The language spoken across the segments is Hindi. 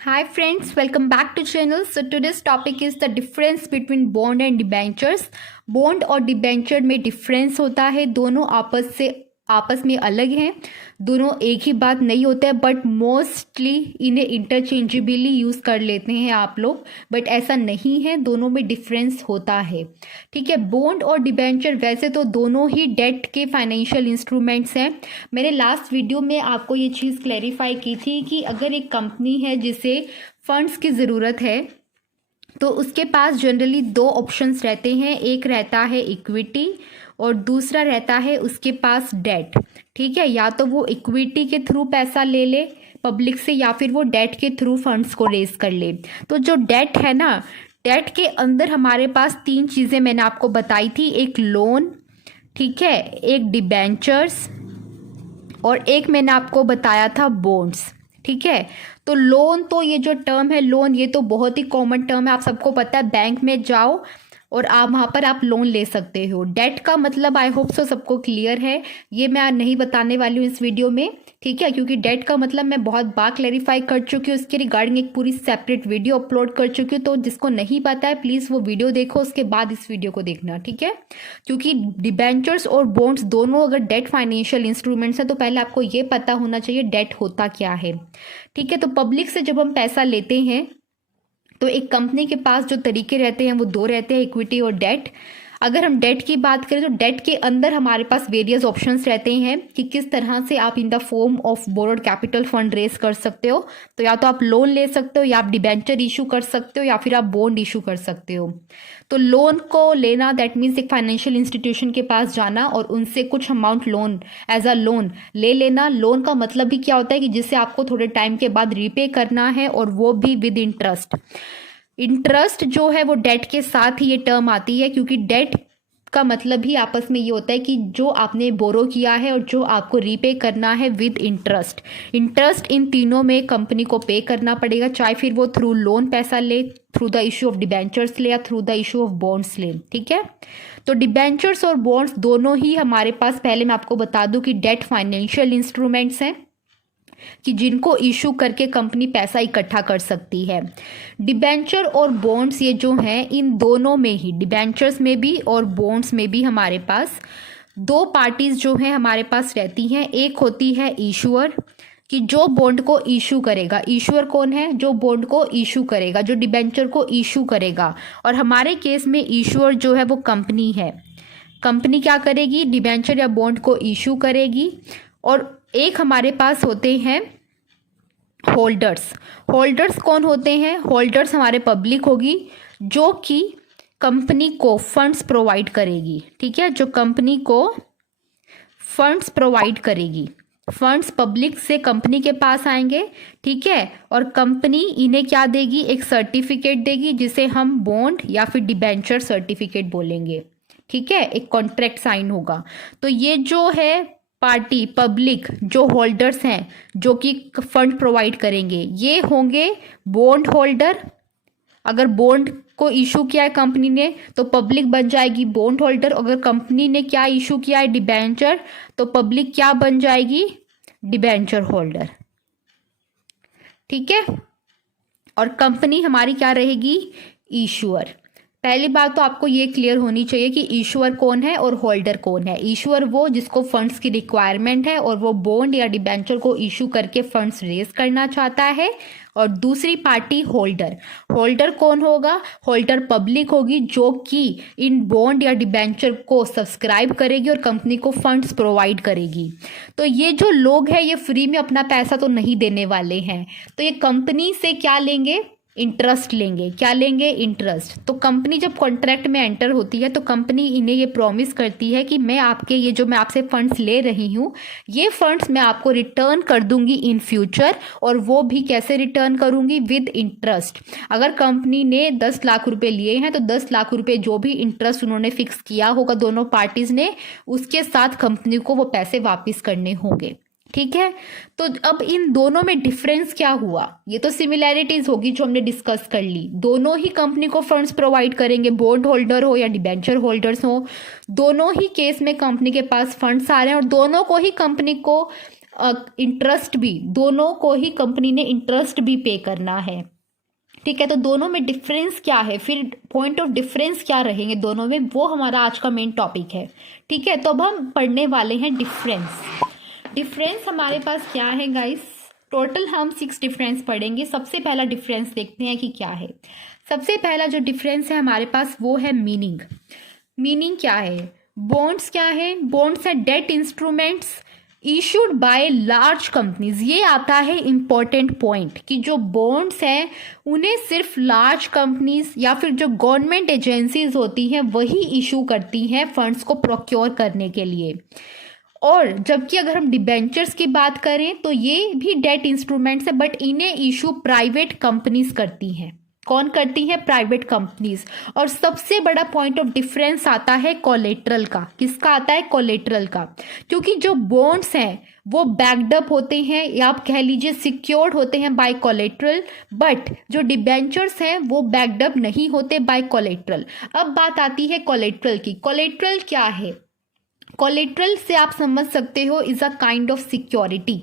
Hi friends, welcome back to channel. So today's topic is the difference between bond and debentures. Bond और डिबेंचर में डिफरेंस होता है, दोनों आपस में अलग हैं, दोनों एक ही बात नहीं होता है, बट मोस्टली इन्हें इंटरचेंजेबली यूज़ कर लेते हैं आप लोग, बट ऐसा नहीं है, दोनों में डिफरेंस होता है। ठीक है, बॉन्ड और डिबेंचर वैसे तो दोनों ही डेट के फाइनेंशियल इंस्ट्रूमेंट्स हैं। मैंने लास्ट वीडियो में आपको ये चीज़ क्लैरिफाई की थी कि अगर एक कंपनी है जिसे फंड्स की ज़रूरत है तो उसके पास जनरली दो ऑप्शंस रहते हैं, एक रहता है इक्विटी और दूसरा रहता है उसके पास डेट। ठीक है, या तो वो इक्विटी के थ्रू पैसा ले ले पब्लिक से या फिर वो डेट के थ्रू फंड्स को रेज कर ले। तो जो डेट है ना, डेट के अंदर हमारे पास तीन चीज़ें मैंने आपको बताई थी, एक लोन, ठीक है, एक डिबेंचर्स और एक मैंने आपको बताया था बॉन्ड्स। ठीक है, तो लोन, तो ये जो टर्म है लोन, ये तो बहुत ही कॉमन टर्म है, आप सबको पता है। बैंक में जाओ और आप वहाँ पर आप लोन ले सकते हो। डेट का मतलब आई होप सो सबको क्लियर है, ये मैं नहीं बताने वाली हूँ इस वीडियो में। ठीक है, क्योंकि डेट का मतलब मैं बहुत बार क्लैरिफाई कर चुकी हूँ, उसके रिगार्डिंग एक पूरी सेपरेट वीडियो अपलोड कर चुकी हूँ। तो जिसको नहीं पता है प्लीज़ वो वीडियो देखो, उसके बाद इस वीडियो को देखना। ठीक है, क्योंकि डिबेंचर्स और बॉन्ड्स दोनों अगर डेट फाइनेंशियल इंस्ट्रूमेंट्स हैं तो पहले आपको ये पता होना चाहिए डेट होता क्या है। ठीक है, तो पब्लिक से जब हम पैसा लेते हैं तो एक कंपनी के पास जो तरीके रहते हैं वो दो रहते हैं, इक्विटी और डेट। अगर हम डेट की बात करें तो डेट के अंदर हमारे पास वेरियस ऑप्शंस रहते हैं कि किस तरह से आप in the form of borrowed capital fund raise कर सकते हो। तो या तो आप लोन ले सकते हो, या आप डिबेंचर इशू कर सकते हो, या फिर आप बॉन्ड इशू कर सकते हो। तो लोन को लेना दैट मीन्स एक फाइनेंशियल इंस्टीट्यूशन के पास जाना और उनसे कुछ amount loan as a loan ले लेना। लोन का मतलब भी क्या होता है कि जिसे आपको थोड़े टाइम के बाद रीपे करना है, और वो भी विद इंटरेस्ट। इंटरेस्ट जो है वो डेट के साथ ही ये टर्म आती है, क्योंकि डेट का मतलब ही आपस में ये होता है कि जो आपने बोरो किया है और जो आपको रीपे करना है विद इंटरेस्ट। इंटरेस्ट इन तीनों में कंपनी को पे करना पड़ेगा, चाहे फिर वो थ्रू लोन पैसा ले, through the issue of debentures ले, या through the issue of bonds ले। ठीक है, तो डिबेंचर्स और बॉन्ड्स दोनों ही हमारे पास, पहले मैं आपको बता दूं कि डेट फाइनेंशियल इंस्ट्रूमेंट्स हैं कि जिनको इशू करके कंपनी पैसा इकट्ठा कर सकती है। डिबेंचर और बॉन्ड्स ये जो हैं, इन दोनों में ही, डिबेंचर्स में भी और बॉन्ड्स में भी हमारे पास दो पार्टीज जो हैं हमारे पास रहती हैं। एक होती है इशूअर, कि जो बॉन्ड को इशू करेगा। इशूअर कौन है? जो बॉन्ड को इशू करेगा, जो डिबेंचर को इशू करेगा। और हमारे केस में इशूअर जो है वो कंपनी है। कंपनी क्या करेगी? डिबेंचर या बॉन्ड को इशू करेगी। और एक हमारे पास होते हैं होल्डर्स। होल्डर्स कौन होते हैं? होल्डर्स हमारे पब्लिक होगी, जो कि कंपनी को फंड्स प्रोवाइड करेगी। ठीक है, जो कंपनी को फंड्स प्रोवाइड करेगी। फंड्स पब्लिक से कंपनी के पास आएंगे। ठीक है, और कंपनी इन्हें क्या देगी? एक सर्टिफिकेट देगी, जिसे हम बॉन्ड या फिर डिबेंचर सर्टिफिकेट बोलेंगे। ठीक है, एक कॉन्ट्रैक्ट साइन होगा। तो ये जो है पार्टी पब्लिक, जो होल्डर्स हैं जो कि फंड प्रोवाइड करेंगे, ये होंगे बॉन्ड होल्डर। अगर बॉन्ड को इशू किया है कंपनी ने तो पब्लिक बन जाएगी बॉन्ड होल्डर। अगर कंपनी ने क्या इशू किया है? डिबेंचर, तो पब्लिक क्या बन जाएगी? Debenture holder. ठीक है, और कंपनी हमारी क्या रहेगी? इशूअर। पहली बात तो आपको ये क्लियर होनी चाहिए कि इशूअर कौन है और होल्डर कौन है। इशूअर वो जिसको फंड्स की रिक्वायरमेंट है और वो बॉन्ड या डिबेंचर को इशू करके फंड्स रेज करना चाहता है। और दूसरी पार्टी होल्डर। होल्डर कौन होगा? होल्डर पब्लिक होगी, जो कि इन बॉन्ड या डिबेंचर को सब्सक्राइब करेगी और कंपनी को फंड्स प्रोवाइड करेगी। तो ये जो लोग हैं ये फ्री में अपना पैसा तो नहीं देने वाले हैं, तो ये कंपनी से क्या लेंगे? इंटरेस्ट लेंगे। क्या लेंगे? इंटरेस्ट। तो कंपनी जब कॉन्ट्रैक्ट में एंटर होती है तो कंपनी इन्हें ये प्रॉमिस करती है कि मैं आपके ये जो मैं आपसे फंड्स ले रही हूँ, ये फंड्स मैं आपको रिटर्न कर दूंगी इन फ्यूचर। और वो भी कैसे रिटर्न करूंगी? With interest. अगर कंपनी ने 10 लाख रुपए लिए हैं तो 10 लाख रुपए जो भी इंटरेस्ट उन्होंने फिक्स किया होगा दोनों पार्टीज ने, उसके साथ कंपनी को वो पैसे वापस करने होंगे। ठीक है, तो अब इन दोनों में डिफरेंस क्या हुआ? ये तो सिमिलैरिटीज होगी जो हमने डिस्कस कर ली। दोनों ही कंपनी को फंड्स प्रोवाइड करेंगे, बॉन्ड होल्डर हो या डिबेंचर होल्डर्स हो। दोनों ही केस में कंपनी के पास फंड्स आ रहे हैं और दोनों को ही कंपनी को इंटरेस्ट भी, दोनों को ही कंपनी ने इंटरेस्ट भी पे करना है। ठीक है, तो दोनों में डिफरेंस क्या है, फिर पॉइंट ऑफ डिफरेंस क्या रहेंगे दोनों में, वो हमारा आज का मेन टॉपिक है। ठीक है, तो अब हम पढ़ने वाले हैं डिफरेंस। डिफरेंस हमारे पास क्या है गाइस, टोटल हम 6 डिफरेंस पढ़ेंगे। सबसे पहला डिफरेंस देखते हैं कि क्या है। सबसे पहला जो डिफरेंस है हमारे पास वो है मीनिंग। मीनिंग क्या है, बॉन्ड्स क्या है, बॉन्ड्स है date instruments issued by large companies. ये आता है इंपॉर्टेंट पॉइंट कि जो बॉन्ड्स हैं उन्हें सिर्फ लार्ज कंपनीज या फिर जो गवर्नमेंट एजेंसीज होती हैं वही इशू करती हैं फंड्स को प्रोक्योर करने के लिए। और जबकि अगर हम डिबेंचर्स की बात करें तो ये भी डेट इंस्ट्रूमेंट्स है, बट इन्हें इशू प्राइवेट कंपनीज करती हैं। कौन करती है, प्राइवेट कंपनीज। और सबसे बड़ा पॉइंट ऑफ डिफरेंस आता है कोलेट्रल का। किसका आता है, कोलेट्रल का, क्योंकि जो बॉन्ड्स हैं वो बैक्ड अप होते हैं या आप कह लीजिए सिक्योर्ड होते हैं बाय कोलेट्रल, बट जो डिबेंचर्स हैं वो बैक्ड अप नहीं होते बाय कोलेट्रल। अब बात आती है कोलेट्रल की। कोलेट्रल क्या है, कोलेट्रल से आप समझ सकते हो is a kind of security.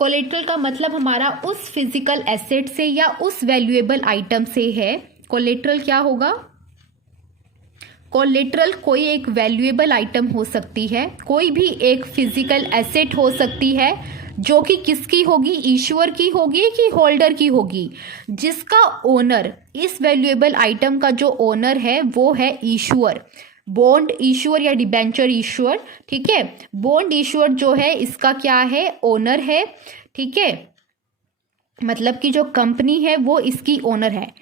Collateral का मतलब हमारा उस फिजिकल एसेट से या उस वैल्यूएबल आइटम से है। कोलेट्रल क्या होगा, कोलेट्रल कोई एक वैल्यूएबल आइटम हो सकती है, कोई भी एक फिजिकल एसेट हो सकती है जो कि किसकी होगी, ईश्वर की होगी कि होल्डर की होगी, जिसका ओनर, इस वैल्यूएबल आइटम का जो ओनर है वो है ईश्वर। बॉन्ड इश्यूअर या डिबेंचर इश्यूअर। ठीक है, बॉन्ड इश्यूअर जो है इसका क्या है, ओनर है। ठीक है, मतलब कि जो कंपनी है वो इसकी ओनर है।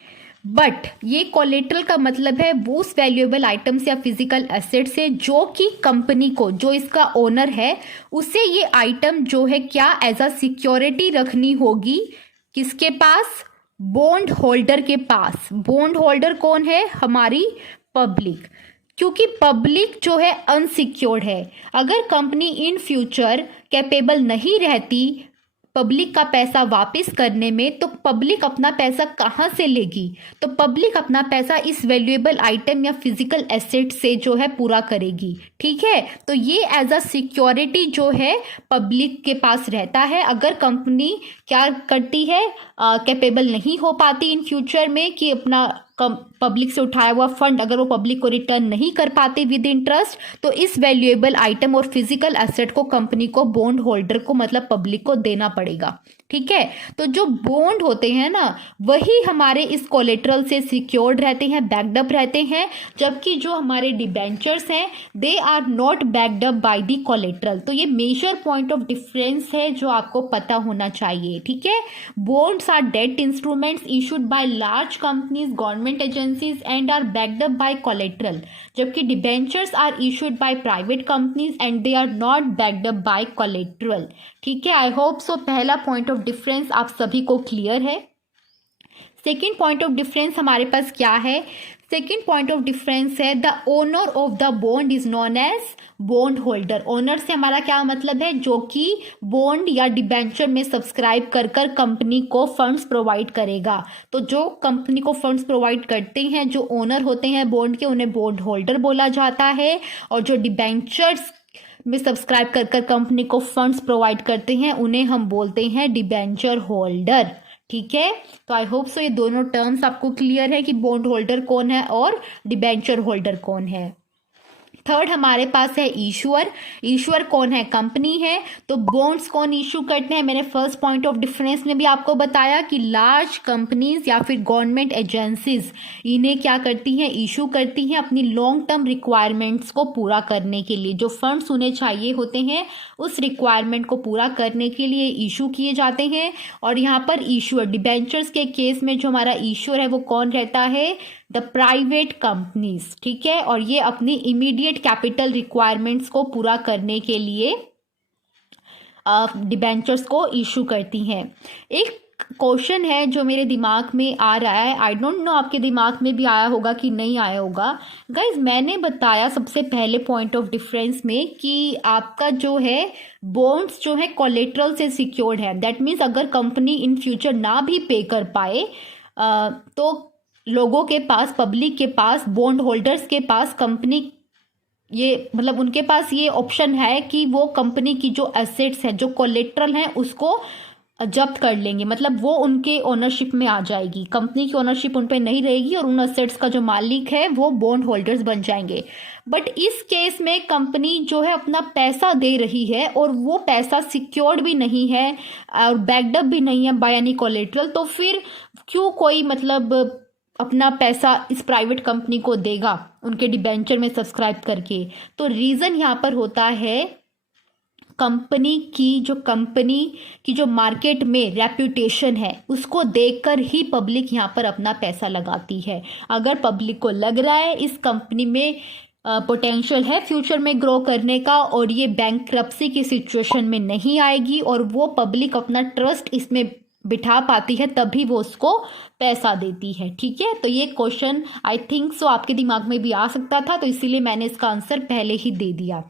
बट ये कोलेट्रल का मतलब है वो उस वैल्यूएबल आइटम्स या फिजिकल एसेट से जो कि कंपनी को, जो इसका ओनर है, उसे ये आइटम जो है क्या एज अ सिक्योरिटी रखनी होगी, किसके पास, बॉन्ड होल्डर के पास। बॉन्ड होल्डर कौन है, हमारी पब्लिक, क्योंकि पब्लिक जो है अनसिक्योर्ड है। अगर कंपनी इन फ्यूचर कैपेबल नहीं रहती पब्लिक का पैसा वापस करने में, तो पब्लिक अपना पैसा कहाँ से लेगी, तो पब्लिक अपना पैसा इस वैल्यूएबल आइटम या फिजिकल एसेट से जो है पूरा करेगी। ठीक है, तो ये एज अ सिक्योरिटी जो है पब्लिक के पास रहता है। अगर कंपनी क्या करती है, कैपेबल नहीं हो पाती इन फ्यूचर में कि अपना पब्लिक से उठाया हुआ फंड अगर वो पब्लिक को रिटर्न नहीं कर पाते विद इंटरेस्ट, तो इस वैल्यूएबल आइटम और फिजिकल एसेट को कंपनी को, बॉन्ड होल्डर को, मतलब पब्लिक को देना पड़ेगा। ठीक है, तो जो बॉन्ड होते हैं ना वही हमारे इस कोलेट्रल से सिक्योर्ड रहते हैं, बैक्ड अप रहते हैं, जबकि जो हमारे डिबेंचर्स हैं they are not backed up by the collateral. तो ये मेजर पॉइंट ऑफ डिफरेंस है जो आपको पता होना चाहिए। ठीक है, bonds are debt instruments issued by large companies, government agencies and are backed up by collateral, जबकि debentures are issued by private companies and they are not backed up by collateral. ठीक है, आई होप सो पहला पॉइंट ऑफ डिफरेंस आप सभी को क्लियर है। सेकेंड पॉइंट ऑफ डिफरेंस हमारे पास क्या है, सेकेंड पॉइंट ऑफ डिफरेंस है the owner of the bond is known as bond holder. Owner से हमारा क्या मतलब है, जो कि बॉन्ड या डिबेंचर में सब्सक्राइब कर कर कंपनी को फंड्स प्रोवाइड करेगा। तो जो कंपनी को फंड्स प्रोवाइड करते हैं, जो ओनर होते हैं बॉन्ड के, उन्हें बॉन्ड होल्डर बोला जाता है। और जो डिबेंचर्स में सब्सक्राइब कर कर कंपनी को फंड्स प्रोवाइड करते हैं उन्हें हम बोलते हैं डिबेंचर होल्डर। ठीक है, तो आई होप सो ये दोनों टर्म्स आपको क्लियर है कि बॉन्ड होल्डर कौन है और डिबेंचर होल्डर कौन है। थर्ड हमारे पास है ईश्वर। ईश्वर कौन है, कंपनी है। तो बॉन्ड्स कौन इशू करते हैं, मैंने फर्स्ट पॉइंट ऑफ डिफरेंस में भी आपको बताया कि लार्ज कंपनीज या फिर गवर्नमेंट एजेंसीज इन्हें क्या करती हैं, इशू करती हैं अपनी लॉन्ग टर्म रिक्वायरमेंट्स को पूरा करने के लिए। जो फंड्स उन्हें चाहिए होते हैं उस रिक्वायरमेंट को पूरा करने के लिए इशू किए जाते हैं। और यहाँ पर ईश्वर, डिबेंचर्स के केस में जो हमारा ईश्वर है वो कौन रहता है, द प्राइवेट कंपनीज। ठीक है, और ये अपनी इमीडिएट कैपिटल रिक्वायरमेंट्स को पूरा करने के लिए डिबेंचर्स को इशू करती हैं। एक क्वेश्चन है जो मेरे दिमाग में आ रहा है, आई डोंट नो आपके दिमाग में भी आया होगा कि नहीं आया होगा। गाइज मैंने बताया सबसे पहले पॉइंट ऑफ डिफरेंस में कि आपका जो है बॉन्ड्स जो है कोलेट्रल से सिक्योर्ड है। दैट मीन्स अगर कंपनी इन फ्यूचर ना भी पे कर पाए तो लोगों के पास, पब्लिक के पास, बॉन्ड होल्डर्स के पास कंपनी ये मतलब उनके पास ये ऑप्शन है कि वो कंपनी की जो एसेट्स है, जो कोलेट्रल हैं, उसको जब्त कर लेंगे। मतलब वो उनके ओनरशिप में आ जाएगी, कंपनी की ओनरशिप उन पे नहीं रहेगी और उन एसेट्स का जो मालिक है वो बॉन्ड होल्डर्स बन जाएंगे। बट इस केस में कंपनी जो है अपना पैसा दे रही है और वो पैसा सिक्योर्ड भी नहीं है और बैकअप भी नहीं है बाय एनी कोलेट्रल, तो फिर क्यों कोई मतलब अपना पैसा इस प्राइवेट कंपनी को देगा उनके डिबेंचर में सब्सक्राइब करके? तो रीज़न यहाँ पर होता है कंपनी की जो मार्केट में रेप्यूटेशन है उसको देखकर ही पब्लिक यहाँ पर अपना पैसा लगाती है। अगर पब्लिक को लग रहा है इस कंपनी में पोटेंशियल है फ्यूचर में ग्रो करने का और ये बैंकरप्सी की सिचुएशन में नहीं आएगी और वो पब्लिक अपना ट्रस्ट इसमें बिठा पाती है, तभी वो उसको पैसा देती है। ठीक है, तो ये क्वेश्चन आई थिंक सो आपके दिमाग में भी आ सकता था, तो इसीलिए मैंने इसका आंसर पहले ही दे दिया।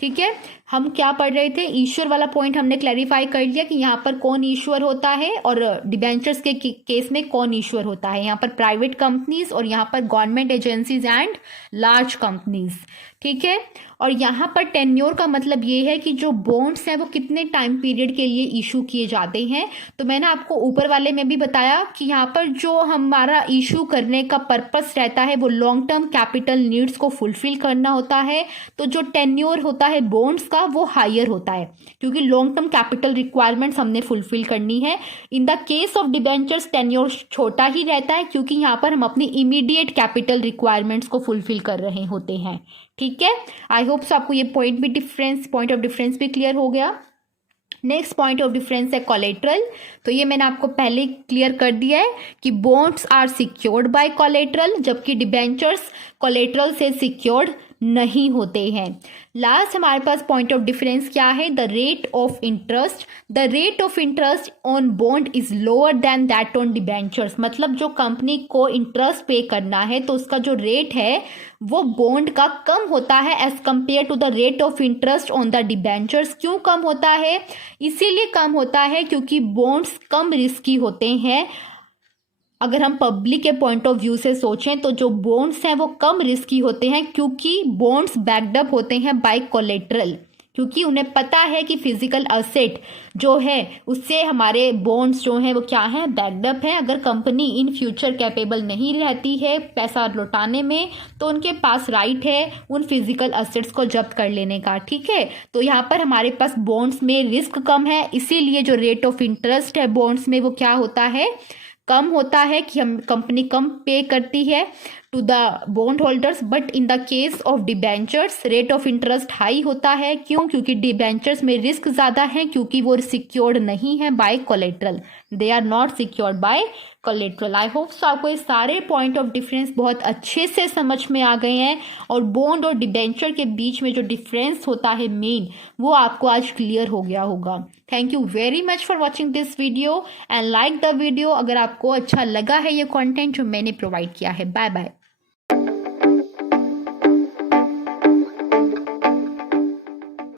ठीक है, हम क्या पढ़ रहे थे, ईश्वर वाला पॉइंट हमने क्लैरिफाई कर लिया कि यहाँ पर कौन ईश्वर होता है और डिबेंचर्स के केस में कौन ईश्वर होता है। यहाँ पर प्राइवेट कंपनीज और यहाँ पर government agencies and large companies. ठीक है, और यहाँ पर टेन्योर का मतलब ये है कि जो बॉन्ड्स हैं वो कितने टाइम पीरियड के लिए इशू किए जाते हैं। तो मैंने आपको ऊपर वाले में भी बताया कि यहाँ पर जो हमारा इशू करने का पर्पस रहता है वो लॉन्ग टर्म कैपिटल नीड्स को फुलफिल करना होता है। तो जो टेन्योर होता है बॉन्ड्स का वो हायर होता है क्योंकि लॉन्ग टर्म कैपिटल रिक्वायरमेंट्स हमने फुलफिल करनी है। इन the case of debentures tenure छोटा ही रहता है क्योंकि यहाँ पर हम अपनी इमीडिएट कैपिटल रिक्वायरमेंट्स को फुलफिल कर रहे होते हैं। ठीक है, आई होप सो आपको ये पॉइंट ऑफ डिफरेंस भी क्लियर हो गया। नेक्स्ट पॉइंट ऑफ डिफरेंस है कोलेट्रल। तो ये मैंने आपको पहले क्लियर कर दिया है कि bonds are secured by collateral जबकि डिबेंचर्स कोलेट्रल से सिक्योर्ड नहीं होते हैं। लास्ट हमारे पास पॉइंट ऑफ डिफरेंस क्या है, the rate of interest. The rate of interest on bond is lower than that on debentures. मतलब जो कंपनी को इंटरेस्ट पे करना है तो उसका जो रेट है वो बॉन्ड का कम होता है as compared to the rate of interest on the debentures. क्यों कम होता है? इसीलिए कम होता है क्योंकि बॉन्ड्स कम रिस्की होते हैं। अगर हम पब्लिक के पॉइंट ऑफ व्यू से सोचें तो जो बॉन्ड्स हैं वो कम रिस्की होते हैं क्योंकि बॉन्ड्स बैकअप होते हैं बाय कोलेट्रल, क्योंकि उन्हें पता है कि फिजिकल असेट जो है उससे हमारे बॉन्ड्स जो हैं वो क्या हैं, बैकअप है। अगर कंपनी इन फ्यूचर कैपेबल नहीं रहती है पैसा लौटाने में तो उनके पास राइट है उन फिजिकल असेट्स को जब्त कर लेने का। ठीक है, तो यहाँ पर हमारे पास बॉन्ड्स में रिस्क कम है, इसीलिए जो रेट ऑफ इंटरेस्ट है बॉन्ड्स में वो क्या होता है, कम होता है कि हम कंपनी कम पे करती है to the bond holders. But in the case of debentures rate of interest high होता है। क्यों? क्योंकि डिबेंचर्स में रिस्क ज़्यादा है क्योंकि वो सिक्योर्ड नहीं है by collateral, they are not secured by collateral. I hope so आपको ये सारे पॉइंट ऑफ डिफरेंस बहुत अच्छे से समझ में आ गए हैं और बॉन्ड और डिबेंचर के बीच में जो डिफरेंस होता है मेन वो आपको आज क्लियर हो गया होगा। Thank you very much for watching this video and like the video अगर आपको अच्छा लगा है ये कंटेंट जो मैंने प्रोवाइड किया है। Bye bye.